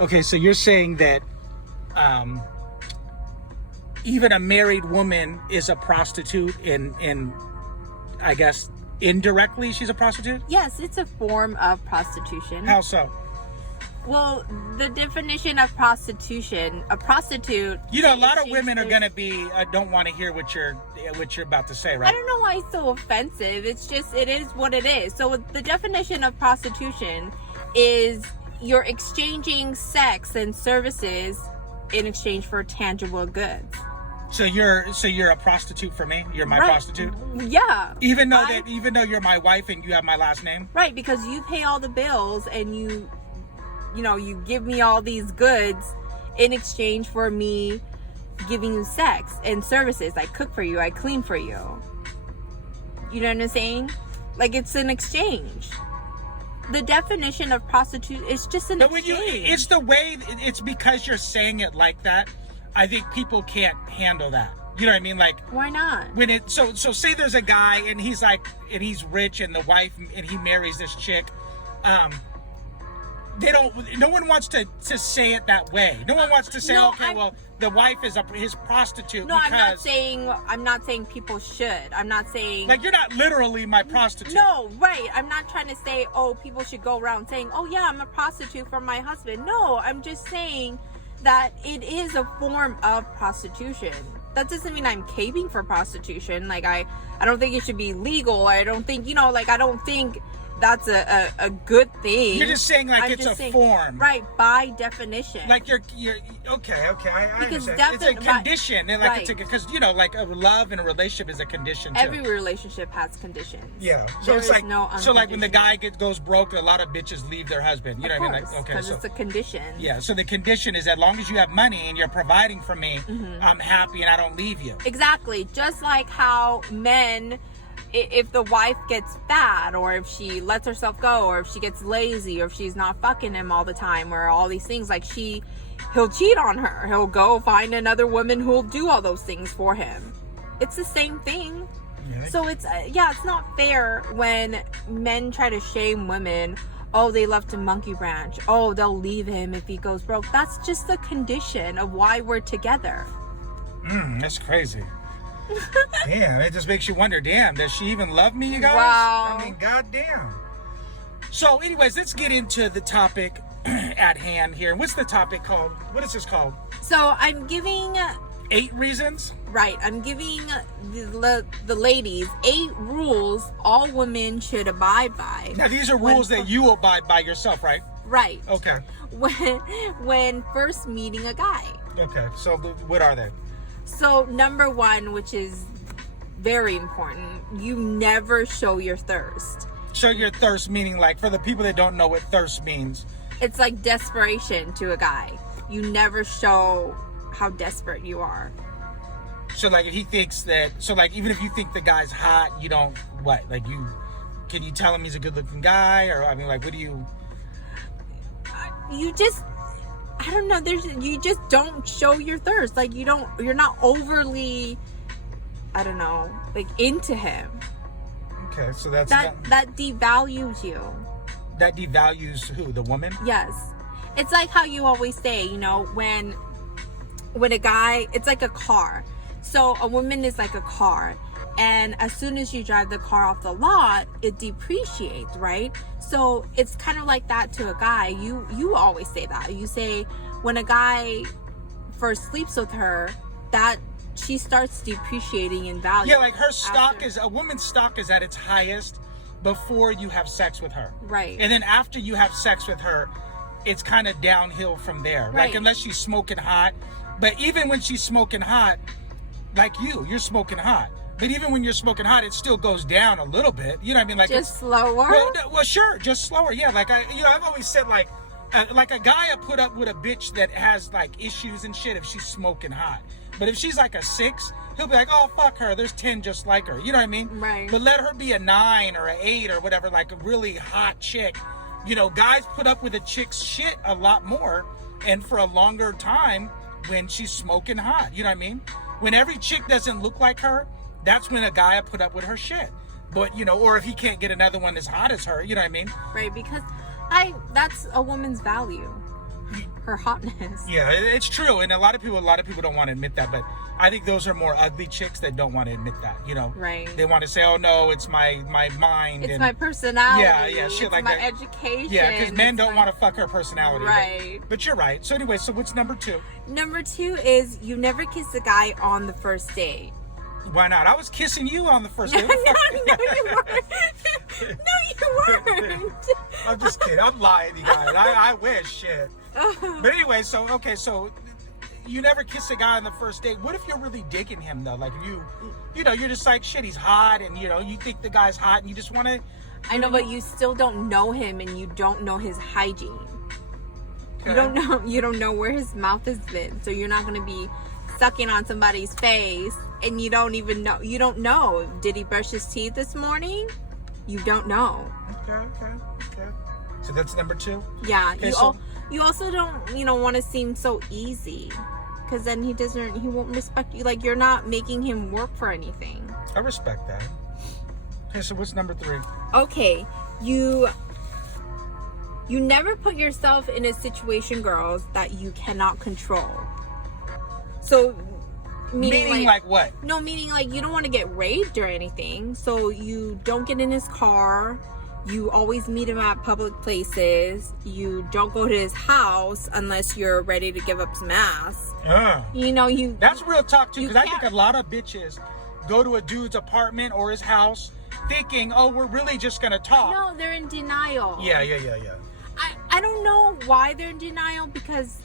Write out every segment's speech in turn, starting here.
Okay, so you're saying that even a married woman is a prostitute in I guess indirectly she's a prostitute? Yes, it's a form of prostitution. How so? Well, the definition of prostitution, a prostitute... You know, a lot of women are going to be, don't want to hear what you're about to say, right? I don't know why it's so offensive. It's just, it is what it is. So the definition of prostitution is you're exchanging sex and services in exchange for tangible goods. So you're a prostitute for me? You're my prostitute? Yeah. Even though you're my wife and you have my last name? Right, because you pay all the bills and you give me all these goods in exchange for me giving you sex and services. I cook for you, I clean for you. You know what I'm saying? Like, it's an exchange. The definition of prostitute is just an exchange. It's the way, it's because you're saying it like that. I think people can't handle that. You know what I mean? Like, why not? So say there's a guy and he's rich and the wife, and he marries this chick. No one wants to say it that way. No one wants to say, the wife is his prostitute. No, because I'm not saying people should. I'm not saying, like, you're not literally my prostitute. No, right. I'm not trying to say, people should go around saying, yeah, I'm a prostitute for my husband. No, I'm just saying that it is a form of prostitution. That doesn't mean I'm caping for prostitution. Like, I don't think it should be legal. I don't think, I don't think that's a good thing. You're just saying it's a form. Right, by definition. Like you're okay, I understand. It's a condition. And right. Because a love in a relationship is a condition too. Every relationship has conditions. Yeah. So it's like when the guy goes broke, a lot of bitches leave their husband. You know what I mean? Because it's a condition. Yeah, so the condition is, as long as you have money and you're providing for me, I'm happy and I don't leave you. Exactly. Just like how men, if the wife gets fat, or if she lets herself go, or if she gets lazy, or if she's not fucking him all the time, or all these things, he'll cheat on her. He'll go find another woman who'll do all those things for him. It's the same thing. Yeah. So it's not fair when men try to shame women. Oh, they left a monkey branch. Oh, they'll leave him if he goes broke. That's just the condition of why we're together. That's crazy. Damn, it just makes you wonder, does she even love me, you guys? Wow. I mean, goddamn. So anyways, let's get into the topic at hand here. What's the topic called? What is this called? So I'm giving 8 reasons? Right. I'm giving the ladies 8 rules all women should abide by. Now, these are rules that you abide by yourself, right? Right. Okay. When first meeting a guy. Okay. So what are they? So number 1, which is very important, you never show your thirst. Show your thirst, meaning, like, for the people that don't know what thirst means. It's like desperation to a guy. You never show how desperate you are. So, like, if he thinks that, even if you think the guy's hot, you don't, what? Like, can you tell him he's a good looking guy? Or, I mean, like, what do you? I don't know. You just don't show your thirst. Like, you're not overly, I don't know, like, into him. Okay, so that devalues you. That devalues who? The woman? Yes. It's like how you always say, when a guy, it's like a car. So a woman is like a car. And as soon as you drive the car off the lot, it depreciates, right? So it's kind of like that to a guy. You always say that. You say when a guy first sleeps with her, that she starts depreciating in value. Yeah, like a woman's stock is at its highest before you have sex with her. Right. And then after you have sex with her, it's kind of downhill from there. Right. Like, unless she's smoking hot. But even when she's smoking hot, like you're smoking hot. But even when you're smoking hot, it still goes down a little bit. You know what I mean? Like, just slower? Well, sure, just slower. Yeah, like I've always said, like a guy will put up with a bitch that has, like, issues and shit if she's smoking hot. But if she's like a 6, he'll be like, oh, fuck her. There's 10 just like her. You know what I mean? Right. But let her be a 9 or an 8 or whatever, like a really hot chick. Guys put up with a chick's shit a lot more and for a longer time when she's smoking hot. You know what I mean? When every chick doesn't look like her, that's when a guy will put up with her shit. But, or if he can't get another one as hot as her, you know what I mean? Right, because that's a woman's value. her hotness. Yeah, it's true, and a lot of people don't want to admit that, but I think those are more ugly chicks that don't want to admit that. You know, right? They want to say, "Oh no, it's my mind, it's my personality, yeah, shit it's like my that." education. Yeah, because men don't want to fuck her personality, right? But you're right. So anyway, so what's number 2? Number 2 is you never kiss a guy on the first date. Why not? I was kissing you on the first date. No, you weren't. No, you weren't. I'm just kidding. I'm lying, you guys. I wish, shit. But anyway, so you never kiss a guy on the first date. What if you're really digging him though? Like you know, you're just like, shit, he's hot, and you know, you think the guy's hot, and you just want to. I know, but you still don't know him, and you don't know his hygiene. Okay. You don't know where his mouth has been, so you're not gonna be sucking on somebody's face, and you don't even know. You don't know. Did he brush his teeth this morning? You don't know. Okay. So that's number 2. Yeah. Okay, You also don't, want to seem so easy, because then he won't respect you. Like, you're not making him work for anything. I respect that. Okay, so what's number 3? Okay, you never put yourself in a situation, girls, that you cannot control. So, meaning like what? No, meaning like you don't want to get raped or anything. So you don't get in his car. You always meet him at public places. You don't go to his house unless you're ready to give up some ass. That's real talk too, because I think a lot of bitches go to a dude's apartment or his house thinking, oh, we're really just gonna talk. No, they're in denial. Yeah. I don't know why they're in denial, because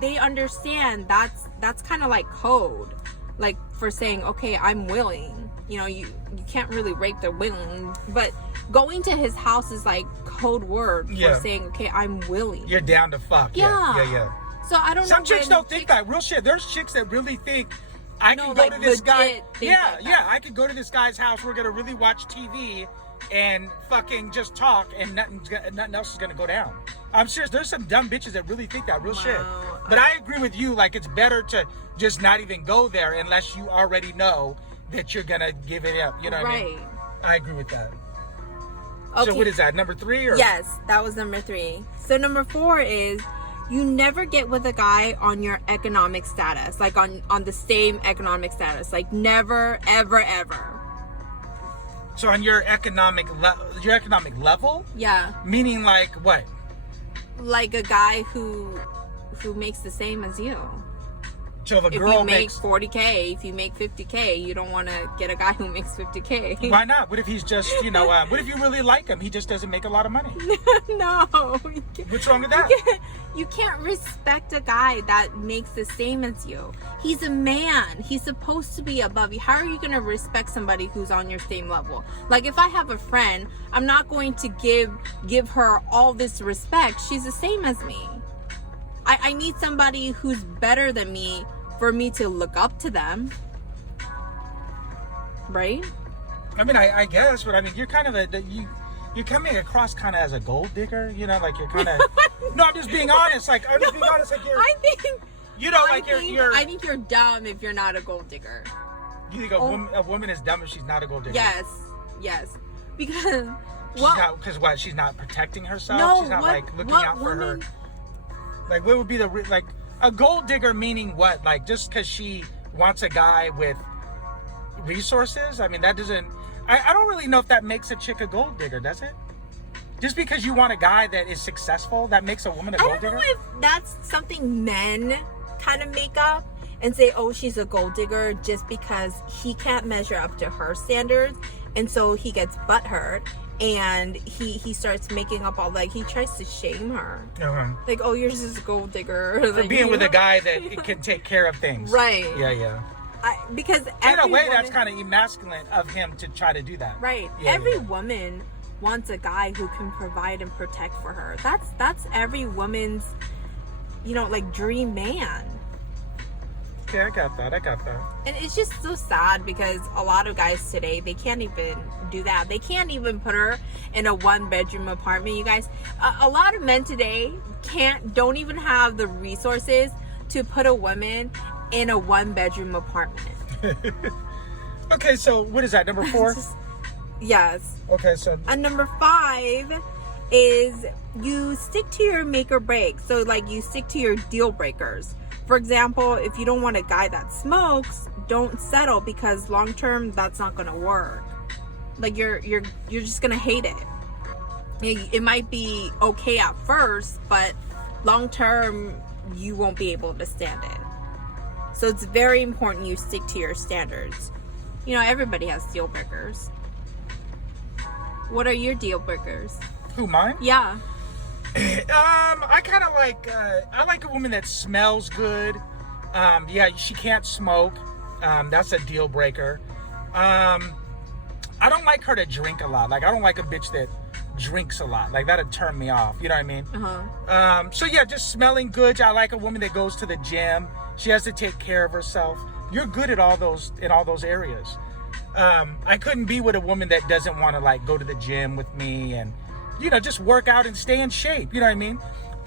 they understand that's kind of like code, like for saying, okay, I'm willing. You can't really rape the willing, but going to his house is like code word for saying, okay, I'm willing. You're down to fuck. Yeah. So I don't know. Some chicks don't think that. Real shit. There's chicks that really think I can go to this guy. Yeah. I could go to this guy's house. We're gonna really watch TV and fucking just talk, and nothing else is gonna go down. I'm serious. There's some dumb bitches that really think that. Real shit. But I agree with you. Like, it's better to just not even go there unless you already know that you're gonna give it up. You know what I mean? I agree with that. Okay. So what is that? Number 3? Or? Yes, that was number 3. So number 4 is you never get with a guy on your economic status, like on the same economic status. Like, never, ever, ever. So on your economic level? Yeah. Meaning like what? Like a guy who makes the same as you. So the girl makes 40K, if you make 50K, you don't want to get a guy who makes 50K. Why not? What if he's just, what if you really like him? He just doesn't make a lot of money. No. What's wrong with that? You can't respect a guy that makes the same as you. He's a man. He's supposed to be above you. How are you going to respect somebody who's on your same level? Like, if I have a friend, I'm not going to give her all this respect. She's the same as me. I need somebody who's better than me for me to look up to them, right? I mean, I guess, but I mean, you're kind of you're coming across kind of as a gold digger, like you're kind of. No, I'm just being honest. Like, I'm just being honest. Like, you're. I think. You're. I think you're dumb if you're not a gold digger. You think a woman is dumb if she's not a gold digger? Yes, because. Because what? She's not protecting herself. No, she's not looking out for her. Like, what would be a gold digger meaning what? Like, just because she wants a guy with resources? I mean, that doesn't... I don't really know if that makes a chick a gold digger, does it? Just because you want a guy that is successful, that makes a woman a gold digger? I don't know if that's something men kind of make up and say, oh, she's a gold digger just because he can't measure up to her standards, and so he gets butthurt. And he starts making up he tries to shame her. Like, oh, you're just a gold digger. For being with a guy that can take care of things. Right. Yeah. Because in a way, that's kind of emasculine of him to try to do that. Right. Every woman wants a guy who can provide and protect for her. That's every woman's, dream man. Okay, I got that. And it's just so sad because a lot of guys today, they can't even do that. They can't even put her in a 1-bedroom apartment, you guys. A lot of men today don't even have the resources to put a woman in a 1-bedroom apartment. Okay, so what is that, number 4? Yes. Okay, so... And number 5 is you stick to your make or break. So like you stick to your deal breakers. For example, if you don't want a guy that smokes, don't settle, because long term that's not gonna work. Like you're just gonna hate it. It might be okay at first, but long term you won't be able to stand it. So it's very important you stick to your standards. You know, everybody has deal breakers. What are your deal breakers? Who, mine? Yeah. I kind of like, I like a woman that smells good. Yeah, she can't smoke. That's a deal breaker. I don't like her to drink a lot. Like, I don't like a bitch that drinks a lot. Like, that'd turn me off. You know what I mean? Uh-huh. So yeah, just smelling good. I like a woman that goes to the gym. She has to take care of herself. You're good at all those, in all those areas. I couldn't be with a woman that doesn't want to like go to the gym with me and, you know, just work out and stay in shape. You know what I mean?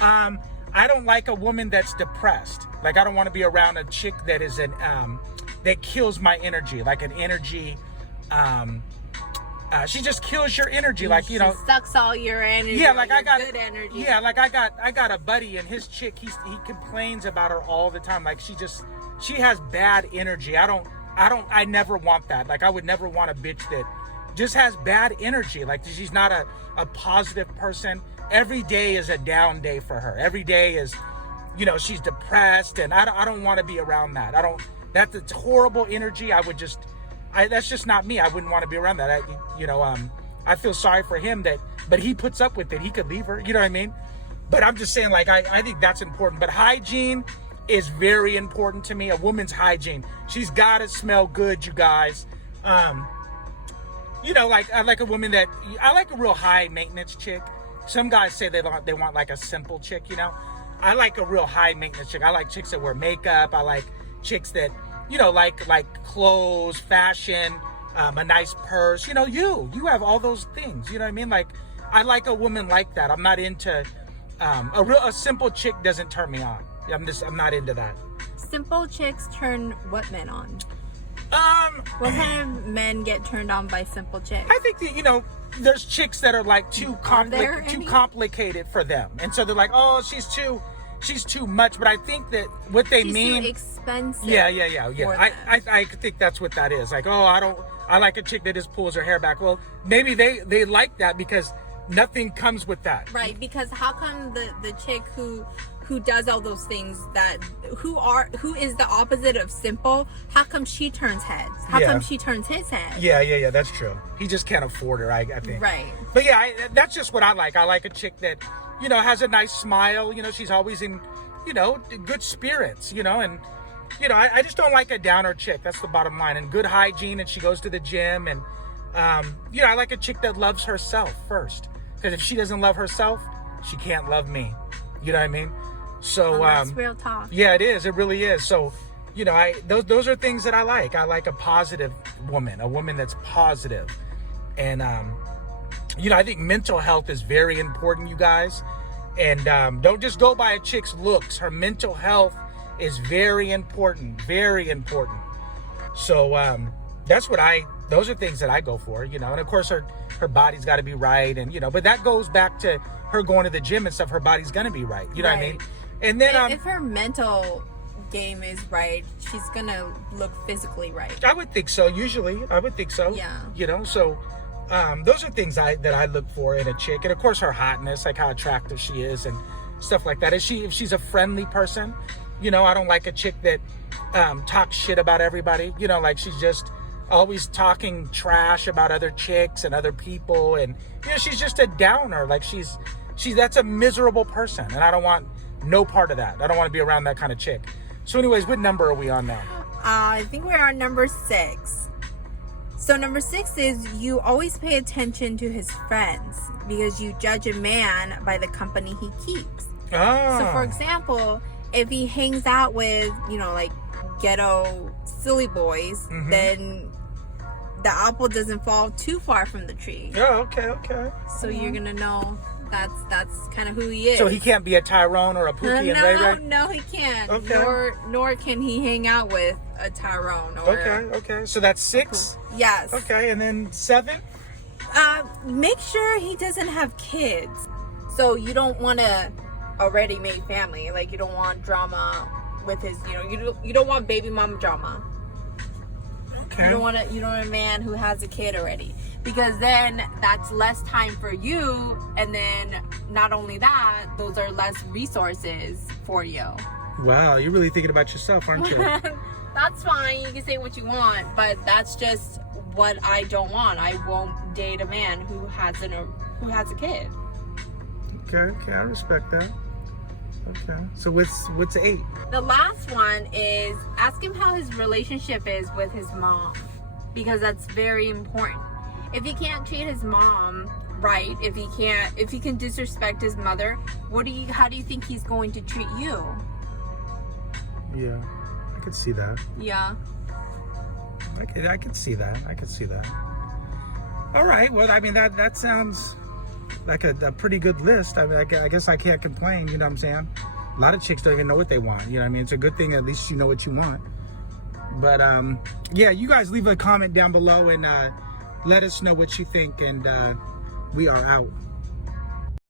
I don't like a woman that's depressed. Like, I don't want to be around a chick that is that kills my energy. Like an energy, she just kills your energy. Like, you know, sucks all your energy. Yeah, like I got good energy. Yeah, like I got a buddy, and his chick, he complains about her all the time. Like, she has bad energy. I never want that. Like, I would never want a bitch that just has bad energy. Like, she's not a positive person. Every day is a down day for her. Every day is, you know, she's depressed, and I don't want to be around that. That's horrible energy. That's just not me. I wouldn't want to be around that. I feel sorry for him but he puts up with it. He could leave her, you know what I mean? But I'm just saying, like, I think that's important. But hygiene is very important to me. A woman's hygiene. She's got to smell good, you guys. You know, like, I like a woman I like a real high maintenance chick. Some guys say they want like a simple chick, you know? I like a real high maintenance chick. I like chicks that wear makeup. I like chicks that, you know, like clothes, fashion, a nice purse. You know, you have all those things. You know what I mean? Like, I like a woman like that. I'm not into a simple chick. Doesn't turn me on. I'm not into that. Simple chicks turn what men on? What kind of men get turned on by simple chicks? I think that, you know, there's chicks that are like too complicated for them, and so they're like, oh, she's too much. But I think that what they mean, too expensive. Yeah. I think that's what that is. Like, oh, I like a chick that just pulls her hair back. Well, maybe they like that because nothing comes with that. Right, because how come the chick who does all those things, who is the opposite of simple, how come she turns heads? How come she turns his head? Yeah, that's true. He just can't afford her, I think. Right. But yeah, that's just what I like. I like a chick that, you know, has a nice smile. You know, she's always in, you know, good spirits, you know, and, you know, I just don't like a downer chick. That's the bottom line. And good hygiene, and she goes to the gym, and, you know, I like a chick that loves herself first. Because if she doesn't love herself, she can't love me. You know what I mean? So that's real talk. Yeah, it is. It really is. So, you know, those are things that I like. I like a positive woman, a woman that's positive. And you know, I think mental health is very important, you guys. And don't just go by a chick's looks. Her mental health is very important, very important. So those are things that I go for, you know. And of course her body's got to be right, and, you know, but that goes back to her going to the gym and stuff. Her body's gonna be right, you know what I mean? And then if her mental game is right, she's gonna look physically right. I would think so. Usually, I would think so. Yeah. You know, so those are things that I look for in a chick, and of course her hotness, like how attractive she is and stuff like that. If she's a friendly person, you know, I don't like a chick that talks shit about everybody. You know, like she's just always talking trash about other chicks and other people, and, you know, she's just a downer. Like that's a miserable person, and I don't want no part of that. I don't want to be around that kind of chick. So anyways, what number are we on now? I think we're on number 6. So number 6 is you always pay attention to his friends, because you judge a man by the company he keeps. Oh. So for example, if he hangs out with, you know, like ghetto silly boys, then the apple doesn't fall too far from the tree. Oh, okay. So you're gonna know that's kind of who he is. So he can't be a Tyrone or a Pookie and Ray Ray? No, he can't. Okay. Nor can he hang out with a Tyrone. Or okay. So that's 6? Yes. Okay, and then 7? Make sure he doesn't have kids. So you don't want a ready-made family. Like, you don't want drama with his, you don't want baby mama drama. Okay. You don't want a man who has a kid already, because then that's less time for you, and then not only that, those are less resources for you. Wow, you're really thinking about yourself, aren't you? That's fine. You can say what you want, but that's just what I don't want. I won't date a man who has a kid. Okay, I respect that. Okay, so what's 8? The last one is ask him how his relationship is with his mom, because that's very important. If he can't treat his mom right, if he can disrespect his mother, how do you think he's going to treat you? Yeah, I could see that. Yeah. I could see that. All right, well, I mean, that sounds like a pretty good list. I mean, I guess I can't complain, you know what I'm saying? A lot of chicks don't even know what they want, you know what I mean? It's a good thing at least you know what you want. But, yeah, you guys leave a comment down below and let us know what you think, and we are out.